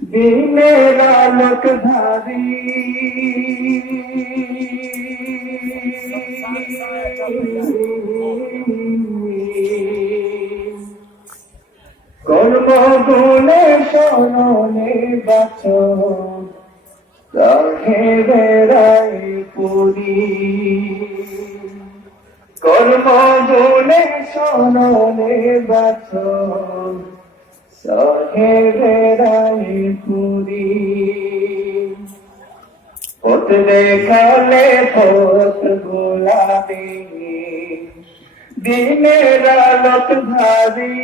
দিনের আলোক ধারি কর্মগুণে শরণে বাচ রাখে বেড়াই পুরী কর্মগুণে শরণে বাচ সহে বেড়াই পুরী পথ দেখালে পথ গোলাপি দিনের আলোক ভাবি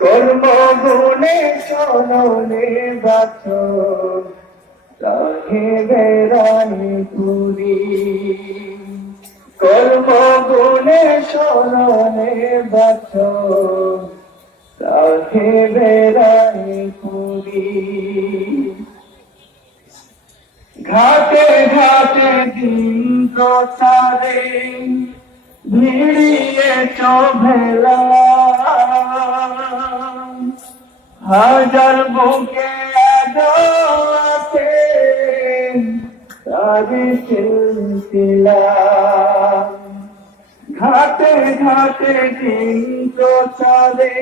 কর্ম গুণে শরণে বাছ রাহে বেড়াই পুরী কর্ম গুণে শরণে বাছ রাহে বেড়াই পুরী। ঘাটে ঘাটে দিন প্রচারে ভিড়িয়ে চোভেলা। হাজার বুকে শিল্পিলা ঘাটে ঘাটে দিন প্রচারে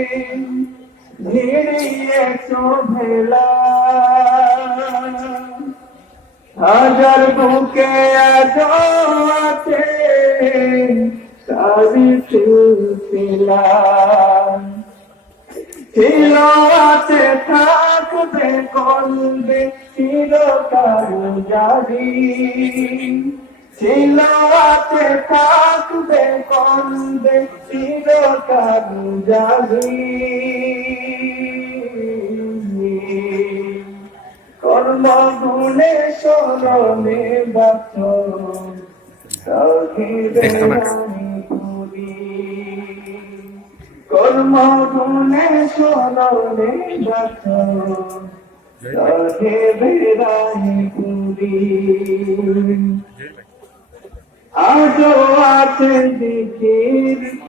ভিড়িয়ে চোভেলা হাজার বুকে আজাতে সারি চুলছিলাম ছিল আছে থাকবে কলবে চিরকাল জারি আছে থাকবে কলবে চিরকাল জারি কর্মগুণে শরণে বাচ কর্মগুণে শরণে বাচ রাধে বেড়াই পুরী আজও আছে দিকির